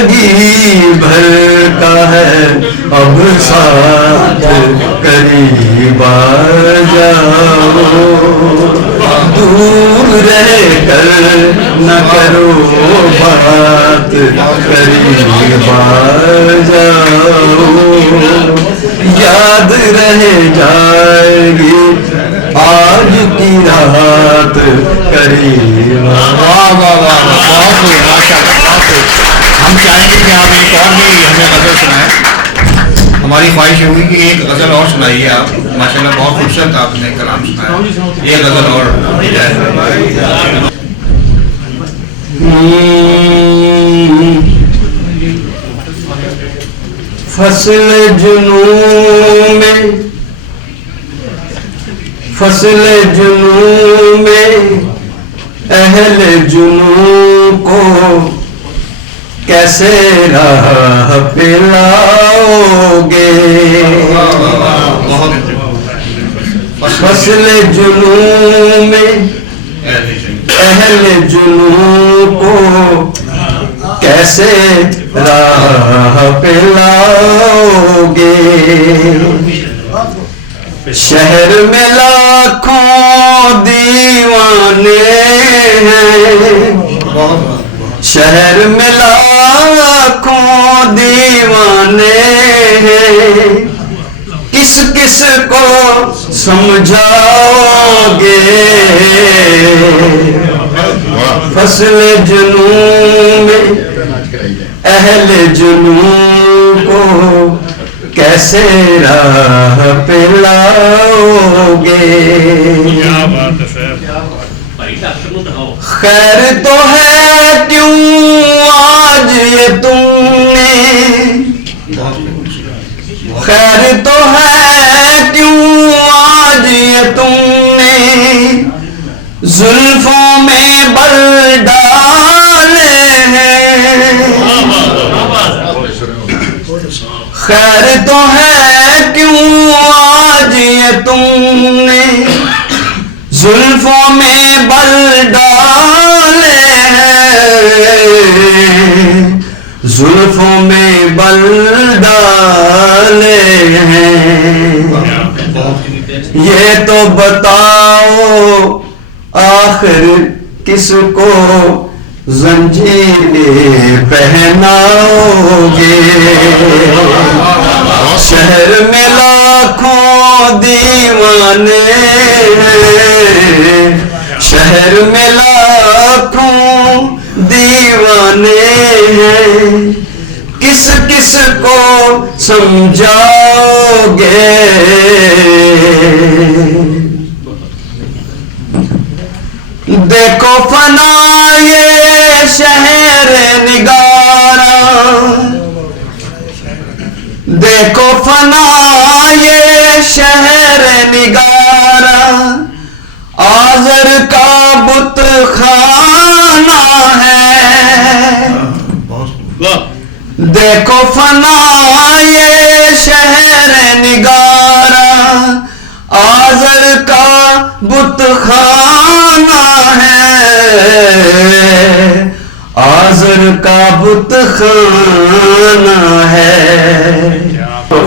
زندگی بھر کا ہے اب ساتھ قریب آ جاؤ، دور رہ کر نہ کرو بات قریب آ جاؤ، یاد رہ جائے گی آج کی رات قریب واہ واہ واہ، بہت خوب، ماشاءاللہ، بہت خوب۔ ہم چاہیں گے کہ آپ ایک اور بھی ہمیں غزل سنائیں، ہماری خواہش ہوئی کہ ایک غزل اور سنائیے آپ، ماشاءاللہ بہت خوبصورت آپ نے کلام سنایا، یہ غزل اور فصل جنوں میں، فصل جنوں میں اہل جنوں کو کیسے راہ پہ لاؤ گے، فصل جنوں میں اہل جنوں کو کیسے راہ پہ لاؤ گے، شہر میں لاکھوں دیوانے ہیں، شہر میں لاکھوں دیوانے ہیں، کس کس کو سمجھاؤ گے، فصل جنوں میں اہل جنوں کو کیسے راہ پہ لاؤ گے، خیر تو ہے کیوں آج یہ تم نے، خیر تو ہے کیوں آج یہ تم نے زلفوں میں بل ڈالے ہیں، خیر تو ہے کیوں آج یہ تم نے زلفوں میں بل ڈالے ہیں، زلفوں میں بل ڈالے ہیں، یہ تو بتاؤ آخر کس کو زنجیریں پہناؤ گے، شہر میں لاکھوں دیوانے ہیں، شہر میں لاکھوں دیوانے ہیں، کس کس کو سمجھاؤ گے، دیکھو فنا یہ شہر نگارا، دیکھو فنا یہ شہر نگارا، آذر کا بت خانہ ہے، دیکھو فنا یہ شہر نگارا، آذر کا بت خانہ ہے، آذر کا بت خانہ ہے،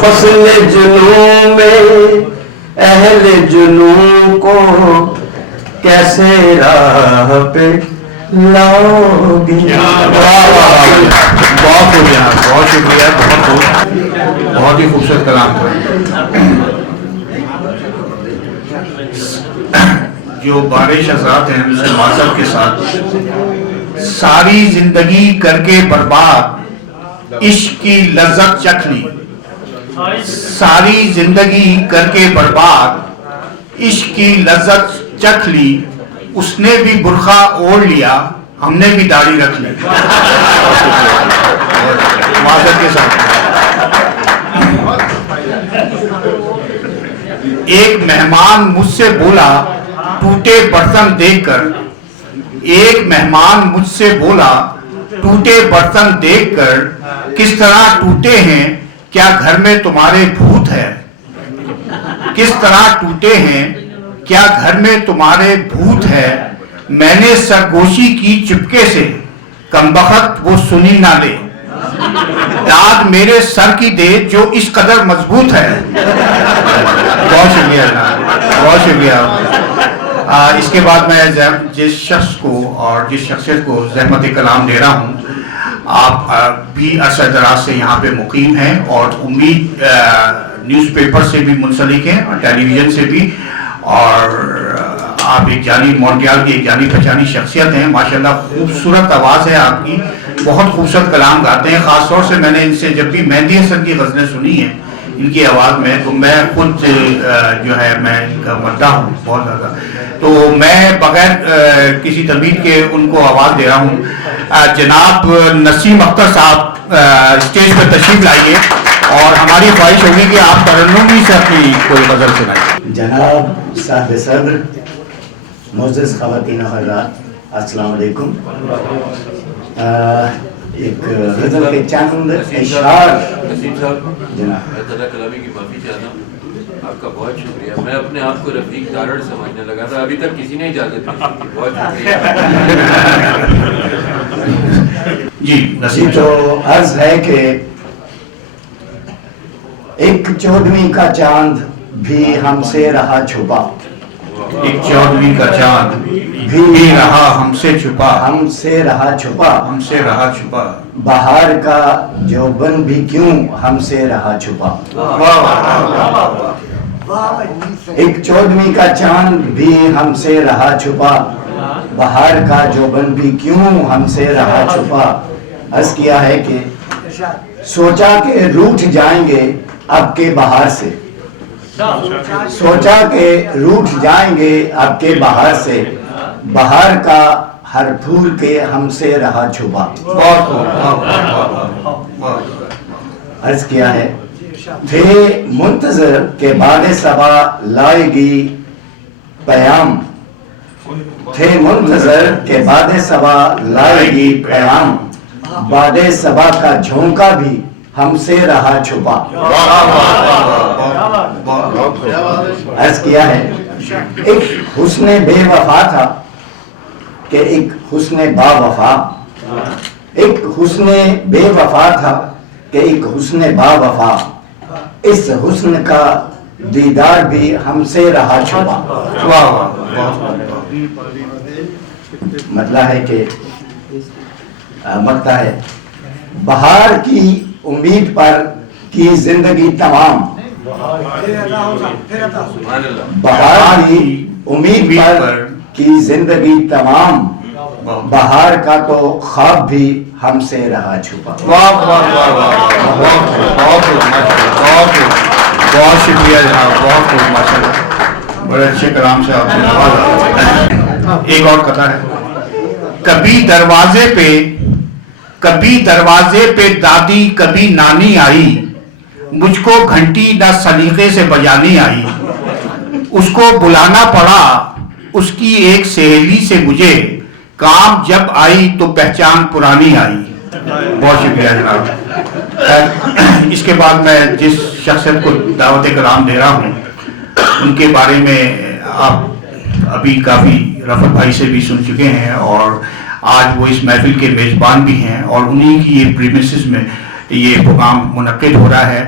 فصل جنوں میں اہل جنوں کو کیسے راہ پہ لاؤ گے، بہت ہو گیا، بہت شکریہ، بہت ہی خوبصورت کلام تھا۔ جو بارش حضرات ہیں ان سے معذرت کے ساتھ، ساری زندگی کر کے برباد عشق کی لذت چکھ لی، ساری زندگی کر کے برباد عشق کی لذت چکھ لی، اس نے بھی برقع اوڑھ لیا، ہم نے بھی داڑھی رکھ لی، معذرت کے ساتھ۔ ایک مہمان مجھ سے بولا ٹوٹے برتن دیکھ کر، ایک مہمان مجھ سے بولا ٹوٹے برتن دیکھ کر، کس طرح ٹوٹے ہیں کیا گھر میں تمہارے بھوت ہے، کس طرح ٹوٹے ہیں کیا گھر میں تمہارے بھوت ہے، میں نے سرگوشی کی چپکے سے، کمبخت وہ سنی نہ لے، داد میرے سر کی دے جو اس قدر مضبوط ہے. بہت شکریہ جناب، بہت شکریہ. اس کے بعد میں جس شخص کو اور جس شخصیت کو زحمت کلام دے رہا ہوں، آپ بھی عرصہ دراز سے یہاں پہ مقیم ہیں اور امید نیوز پیپر سے بھی منسلک ہیں اور ٹیلی ویژن سے بھی، اور آپ ایک جانی مونٹریال کی ایک جانی پہچانی شخصیت ہیں. ماشاءاللہ خوبصورت آواز ہے آپ کی، بہت خوبصورت کلام گاتے ہیں. خاص طور سے میں نے ان سے جب بھی مہدی حسن کی غزلیں سنی ہیں ان کی آواز میں، تو میں خود جو ہے میں ان کا مداح ہوں بہت زیادہ. تو میں بغیر کسی تمہید کے ان کو آواز دے رہا ہوں. جناب نسیم اختر صاحب اسٹیج پہ تشریف لائیے اور ہماری خواہش ہوگی کہ آپ ترنمی سے اپنی کوئی غزل سنائیں. جناب صاحب صدر، معزز خواتین و حضرات، السلام علیکم. ایک غزل کے چند اشعار. نسیم صاحب، جناب میں طرح کلامی کی معافی چاہتا ہوں. آپ کا بہت شکریہ. میں اپنے آپ کو رفیق دارڑ سمجھنے لگا تھا، ابھی تک کسی نے اجازت نہیں دی. بہت شکریہ. جی جی، تو عرض ہے کہ ایک 14ویں کا چاند بھی ہم سے رہا چھپا، ایک 14ویں کا چاند بھی رہا ہم سے چھپا، ہم سے رہا چھپا، ہم سے رہا چھپا. بہار کا جوبن بھی کیوں ہم سے رہا چھپا. ایک 14ویں کا چاند بھی ہم سے رہا چھپا، بہار کا جوبن بھی کیوں ہم سے رہا چھپا. عرض کیا ہے کہ سوچا کہ روٹھ جائیں گے اب کے بہار سے، سوچا کہ روٹھ جائیں گے اب کے بہار سے، بہار کا ہر پھول کے ہم سے رہا چھپا. عرض کیا ہے تھے منتظر کہ باد صبا لائے گی پیام، تھے منتظر کہ باد صبا لائے گی پیام، باد صبا کا جھونکا بھی ہم سے رہا چھپا. عرض کیا ہے ایک حسن بے وفا تھا کہ ایک حسن با وفا، ایک حسن بے وفا تھا کہ ایک حسن با وفا، اس حسن کا دیدار بھی ہم سے رہا چھپا. مطلب ہے کہ مقطع ہے بہار کی امید پر کی زندگی تمام، بہار کی امید پر کی زندگی تمام، بہار کا تو خواب بھی ہم سے رہا چھپا. بہت شکریہ جناب، بہت بہت ماشاء اللہ، بڑے اچھے کلام سے آپ نے نوازا. ایک اور قطعہ ہے. کبھی دروازے پہ دادی کبھی نانی آئی، مجھ کو گھنٹی نہ سلیقے سے بجانی آئی، اس کو بلانا پڑا اس کی ایک سہیلی سے مجھے، کام جب آئی تو پہچان پرانی آئی. بہت شکریہ جناب. اس کے بعد میں جس شخصیت کو دعوت کلام دے رہا ہوں ان کے بارے میں آپ ابھی کافی رفت بھائی سے بھی سن چکے ہیں، اور آج وہ اس محفل کے میزبان بھی ہیں اور انہی کی یہ پریمیسز میں یہ پروگرام منعقد ہو رہا ہے.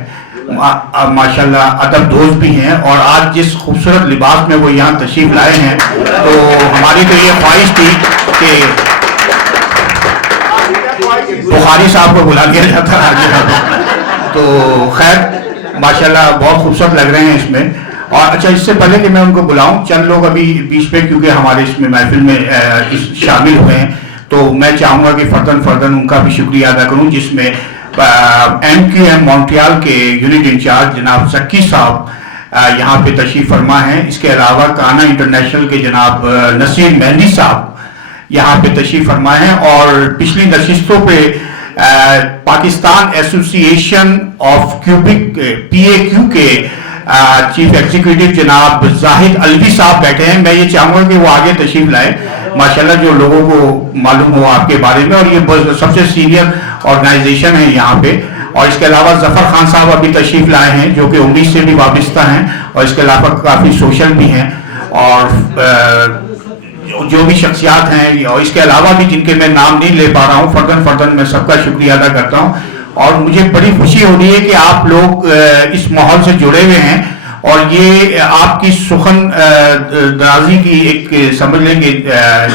ماشاءاللہ ادب دوست بھی ہیں، اور آج جس خوبصورت لباس میں وہ یہاں تشریف لائے ہیں تو ہماری تو یہ خواہش تھی کہ بخاری صاحب کو بلا دیا جاتا ہے. تو خیر ماشاءاللہ بہت خوبصورت لگ رہے ہیں اس میں. اور اچھا، اس سے پہلے کہ میں ان کو بلاؤں، چند لوگ ابھی بیچ پہ کیونکہ ہمارے اس میں محفل میں شامل ہوئے ہیں، تو میں چاہوں گا کہ فردن ان کا بھی شکریہ ادا کروں، جس میں MQM مونٹریال کے یونٹ انچارج جناب زکی صاحب یہاں پہ تشریف فرما ہیں. اس کے علاوہ کانا انٹرنیشنل کے جناب نصیر مہندی صاحب یہاں پہ تشریف فرما ہیں، اور پچھلی نشستوں پہ پاکستان ایسوسی ایشن آف کیوبک PAQ کے چیف ایگزیکٹو جناب زاہد الوی صاحب بیٹھے ہیں. میں یہ چاہوں گا کہ وہ آگے تشریف لائیں ماشاءاللہ، جو لوگوں کو معلوم ہو آپ کے بارے میں، اور یہ سب سے سینئر آرگنائزیشن ہے یہاں پہ. اور اس کے علاوہ ظفر خان صاحب ابھی تشریف لائے ہیں جو کہ امید سے بھی وابستہ ہیں، اور اس کے علاوہ کافی سوشل بھی ہیں، اور جو بھی شخصیات ہیں، اور اس کے علاوہ بھی جن کے میں نام نہیں لے پا رہا ہوں، فردن میں سب کا شکریہ ادا کرتا ہوں. اور مجھے بڑی خوشی ہو رہی ہے کہ آپ لوگ اس ماحول سے جڑے ہوئے ہیں، اور یہ آپ کی سخن درازی کی ایک سمجھ لیں کہ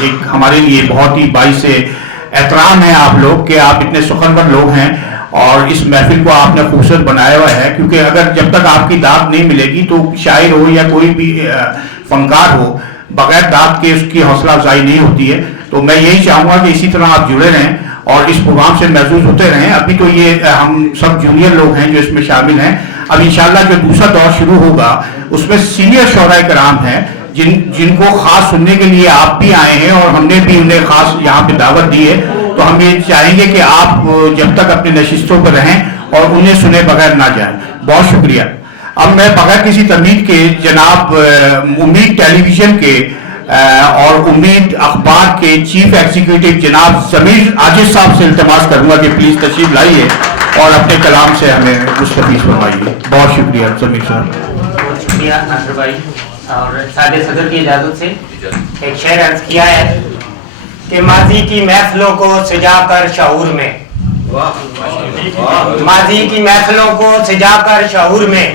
ایک ہمارے لیے بہت ہی باعث احترام ہے آپ لوگ کہ آپ اتنے سخنور لوگ ہیں، اور اس محفل کو آپ نے خوبصورت بنایا ہوا ہے، کیونکہ اگر جب تک آپ کی داد نہیں ملے گی تو شاعر ہو یا کوئی بھی فنکار ہو، بغیر داد کے اس کی حوصلہ افزائی نہیں ہوتی ہے. تو میں یہی چاہوں گا کہ اسی طرح آپ جڑے رہیں اور اس پروگرام سے محظوظ ہوتے رہیں. ابھی تو یہ ہم سب جونیئر لوگ ہیں جو اس میں شامل ہیں. اب انشاءاللہ جو دوسرا دور شروع ہوگا اس میں سینئر شعراء کرام ہیں جن کو خاص سننے کے لیے آپ بھی آئے ہیں، اور ہم نے بھی انہیں خاص یہاں پہ دعوت دی ہے. تو ہم یہ چاہیں گے کہ آپ جب تک اپنے نشستوں پر رہیں اور انہیں سنے بغیر نہ جائیں. بہت شکریہ. اب میں بغیر کسی تمہید کے جناب امید ٹیلی ویژن کے اور امید اخبار کے چیف ایگزیکٹو جناب ضمیر عاجز صاحب سے التماس کروں گا کہ پلیز تشریف لائیے اور اپنے کلام سے ہمیں مستفیض فرمائیے. بہت شکریہ ضمیر صاحب. بہت شکریہ ناصر بھائی. اور سعادت صدر کی اجازت سے ایک شعر عرض کیا ہے کہ ماضی کی محفلوں کو سجا کر شعور میں، ماضی کی محفلوں کو سجا کر شعور میں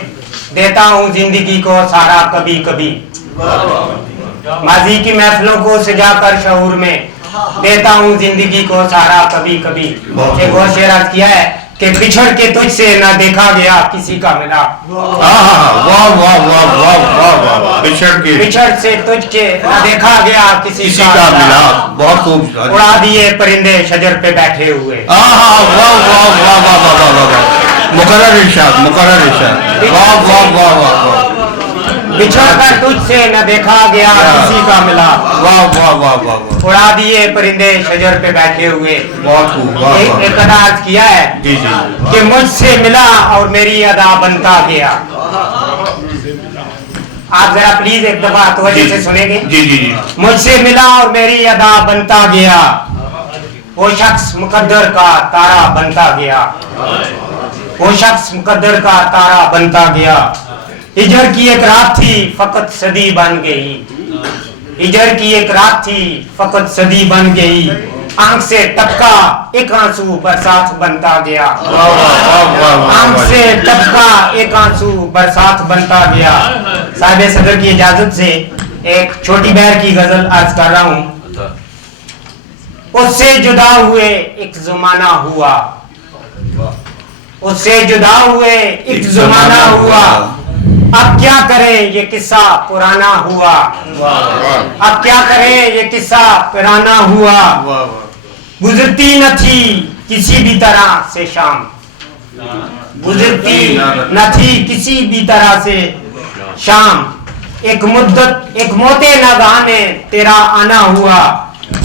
دیتا ہوں زندگی کو سارا کبھی کبھی. ماضی کی محفلوں کو سجا کر شعور میں دیتا ہوں زندگی کو سارا کبھی کبھی. ایک اور شعر عرض کیا ہے کہ بچھڑ کے تجھ سے نہ دیکھا گیا کسی کا ملا. بچھڑ سے تجھ کے نہ دیکھا گیا کسی کا ملا. بہت خوب. اڑا دیے پرندے شجر پہ بیٹھے ہوئے. مقرر ارشاد، مقرر ارشاد. واہ واہ واہ واہ. بچھڑ کر تجھ سے نہ دیکھا گیا کسی کا ملا. واہ واہ واہ واہ. اڑا دیے پرندے شجر پہ بیٹھے ہوئے. بہت خوب. ایک ادا عرض کیا ہے جی جی کہ مجھ سے ملا اور میری ادا بنتا گیا. آپ ذرا پلیز ایک دفعہ توجہ سے سنیں گے. جی جی جی. مجھ سے ملا اور میری ادا بنتا گیا، وہ شخص مقدر کا تارا بنتا گیا، وہ شخص مقدر کا تارا بنتا گیا. ہجر کی ایک رات تھی فقط صدی بن گئی، ہجر کی ایک رات تھی فقط صدی بن گئی. آنکھ سے ٹپکا ایک آنسو برسات بنتا گیا، آنکھ سے ٹپکا ایک آنسو برسات بنتا گیا. صاحب صدر کی اجازت سے ایک چھوٹی بہر کی غزل عرض کر رہا ہوں. اس سے جدا ہوئے ایک زمانہ ہوا، اس سے جدا ہوئے ایک زمانہ ہوا. اب کیا کریں یہ قصہ پرانا ہوا، اب کیا کریں یہ قصہ پرانا ہوا. گزرتی نہ تھی کسی بھی طرح سے شام، گزرتی نہ تھی کسی بھی طرح سے شام. ایک مدت ایک موتے ناگہاں نے تیرا آنا ہوا،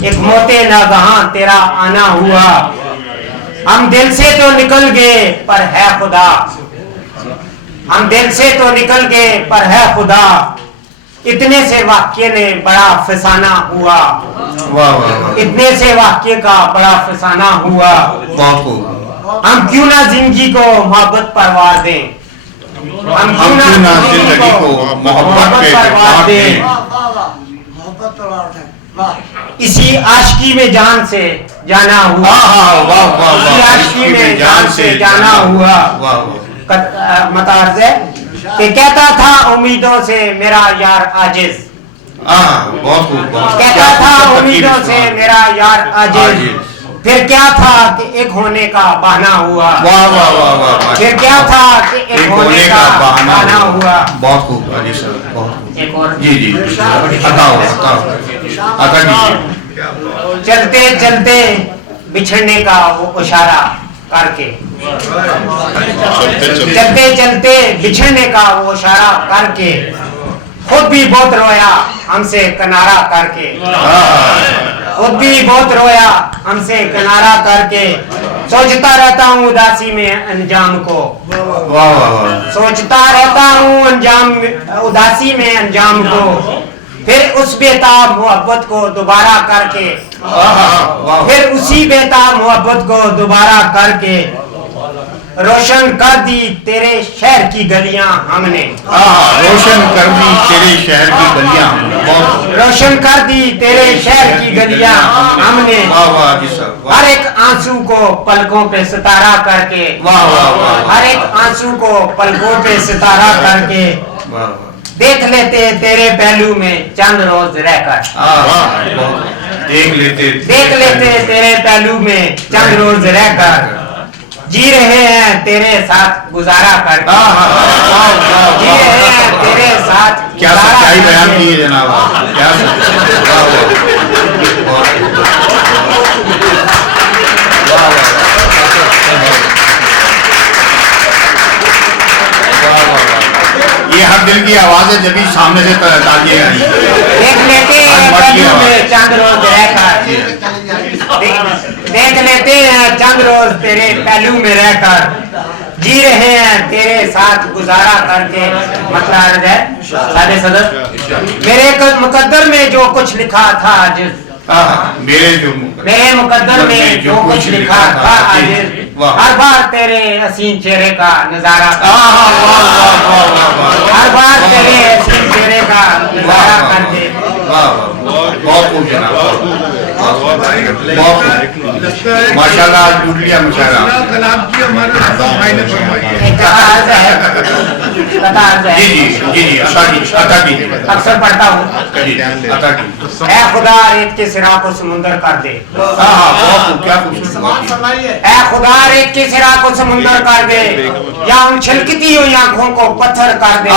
ایک موتے ناگہاں تیرا آنا ہوا. ہم دل سے تو نکل گئے پر ہے خدا، ہم دل سے تو نکل گئے پر ہے خدا. اتنے سے واقعے نے بڑا فسانہ ہوا، اتنے سے واقعے کا بڑا فسانہ ہوا. ہم کیوں نہ زندگی کو محبت پروار دیں، ہم کیوں نہ زندگی کو محبت پروار دیں. اسی عاشقی میں جان سے جانا ہوا، اسی عاشقی میں جان سے جانا ہوا. متعارض ہے کہ کہتا تھا امیدوں سے میرا یار عاجز، کہتا تھا امیدوں سے میرا یار عاجز. پھر کیا تھا کہ ایک ہونے کا بہانہ ہوا، پھر کیا تھا کہ ایک ہونے کا بہانہ ہوا. بہت خوب علی صاحب. ایک اور جی جی چلتے چلتے بچھڑنے کا وہ اشارہ کر کے، چلتے چلتے بچھڑنے کا وہ اشارہ کر کے، خود بھی بہت رویا ہم سے کنارہ کر کے، خود بھی بہت رویا ہم سے کنارہ کر کے. سوچتا رہتا ہوں اداسی میں انجام کو، سوچتا رہتا ہوں اداسی میں انجام کو. پھر اس بےتاب محبت کو دوبارہ کر کے، پھر اسی بےتاب محبت کو دوبارہ کر کے روشن کر دی تیرے شہر کی گلیاں ہم نے روشن کر دی تیرے شہر کی گلیاں بہت روشن کر دی تیرے شہر کی گلیاں ہم نے واہ واہ جی صاحب ہر ایک آنسو کو پلکوں پہ ستارہ کر کے واہ واہ واہ ہر ایک آنسو کو پلکوں پہ ستارہ کر کے واہ دیکھ لیتے تیرے پہلو میں چند روز رہ کر دیکھ لیتے تیرے پہلو میں چند روز رہ کر جی رہے ہیں تیرے ساتھ گزارا کر کے جی رہے ہیں تیرے ساتھ کیا سچائی بیان کی ہے جناب کیا یہ ہر دل کی آواز ہے جب بھی سامنے سے تالیاں آئی دیکھ لیتے ہیں پہلو میں چند روز رہ کر دیکھ لیتے ہیں چند روز تیرے پہلو میں رہ کر جی رہے ہیں تیرے ساتھ گزارا کر کے مسئلہ عرض ہے سادے صدر میرے مقدر میں جو کچھ لکھا تھا عاجز میرے مقدر میں جو کچھ لکھا تھا عاجز ہر بار تیرے حسین چہرے کا نظارہ ہر بار تیرے حسین چہرے کا نظارہ کر کے ماشاء اللہ ٹوٹ لیا مشاعرہ اکثر پڑھتا ہوں اے خدا ریت کے سرا کو سمندر کر دے اے خدا ریت کے سرا کو سمندر کر دے یا ان چھلکتی ہوئی آنکھوں کو پتھر کر دے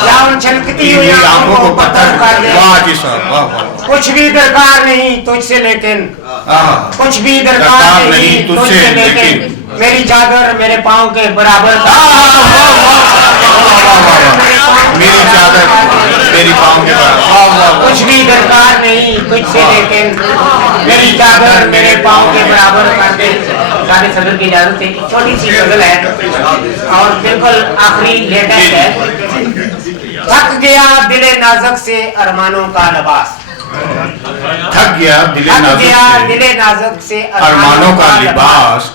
یا ان چھلکتی ہوئی آنکھوں کو پتھر کر دے کچھ بھی درکار نہیں تجھ سے لیکن کچھ بھی درکار نہیں تجھ سے لیکن میری چادر میرے پاؤں کے برابر میری چادر میری پاؤں کے برابر کچھ بھی درکار نہیں تجھ سے لیکن میری چادر میرے پاؤں کے برابر کر دے سارے صدر کی اجازت سے چھوٹی سی غزل ہے اور بالکل آخری لیٹسٹ ہے تھک گیا دل نازک سے ارمانوں کا لباس تھک گیا دل نازک سے ارمانوں کا لباس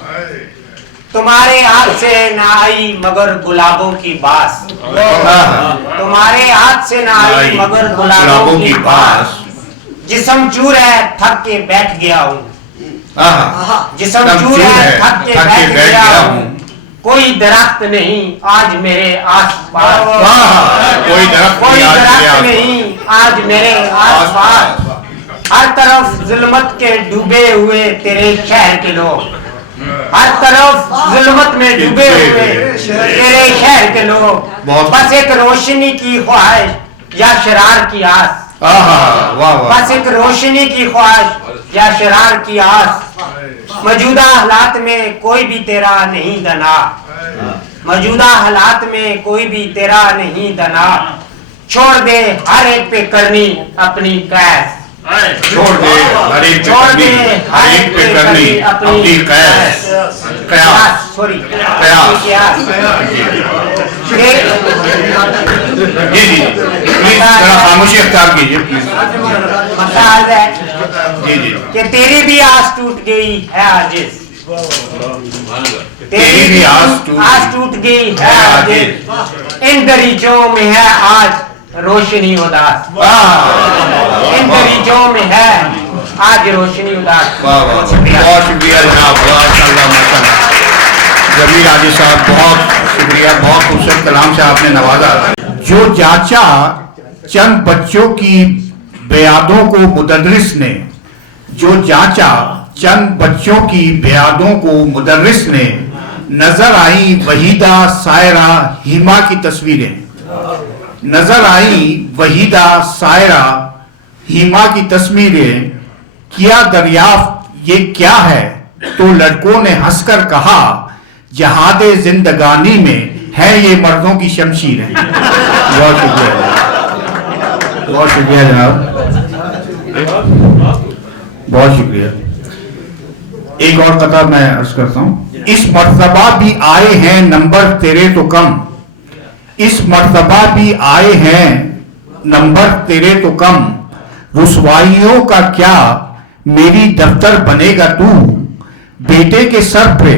تمہارے ہاتھ سے نہ آئی مگر گلابوں کی باس تمہارے ہاتھ سے نہ آئی مگر گلابوں کی باس جسم چور ہے تھک کے بیٹھ گیا ہوں جسم چور ہے تھک کے بیٹھ گیا ہوں کوئی درخت نہیں آج میرے آس پاس کوئی درخت نہیں آج میرے آس پاس ہر طرف ظلمت کے ڈوبے ہوئے تیرے شہر کے لوگ ہر طرف ظلمت میں ڈوبے ہوئے تیرے شہر کے لوگ بس ایک روشنی کی خواہش یا شرار کی آس بس ایک روشنی کی خواہش یا شرار کی آس موجودہ حالات میں کوئی بھی تیرا نہیں دنا موجودہ حالات میں کوئی بھی تیرا نہیں دنا چھوڑ دے ہر ایک پہ کرنی اپنی قیس چھوڑ دے ہر ایک پہ کرنی اپنی قیس قیاس سوری جی ذرا خاموشی اختیار کیجیے مسائل ہے کہ تیری بھی آس ٹوٹ گئی ہے عاجز تیری بھی آس ٹوٹ گئی ہے عاجز ان دریچوں میں ہے آج روشنی اداس ان دریچوں میں ہے آج روشنی اداس بہت شکریہ جناب جمیل عاجز صاحب بہت شکریہ بہت خوبصورت کلام سے آپ نے نوازا جو جانچا چند بچوں کی بیادوں کو مدرس نے جو جانچا چند بچوں کی بیادوں کو مدرس نے نظر آئی وحیدہ سائرہ ہیما کی تصویریں نظر آئی وحیدہ سائرہ ہیما کی تصویریں کیا دریافت یہ کیا ہے تو لڑکوں نے ہنس کر کہا جہاد زندگانی میں ہے یہ مردوں کی شمشیریں بہت شکریہ جناب بہت شکریہ ایک اور قطعہ میں عرض کرتا ہوں اس مرتبہ بھی آئے ہیں نمبر تیرے تو کم اس مرتبہ بھی آئے ہیں نمبر تیرے تو کم رسوائیوں کا کیا میری دفتر بنے گا تو بیٹے کے سر پہ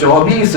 24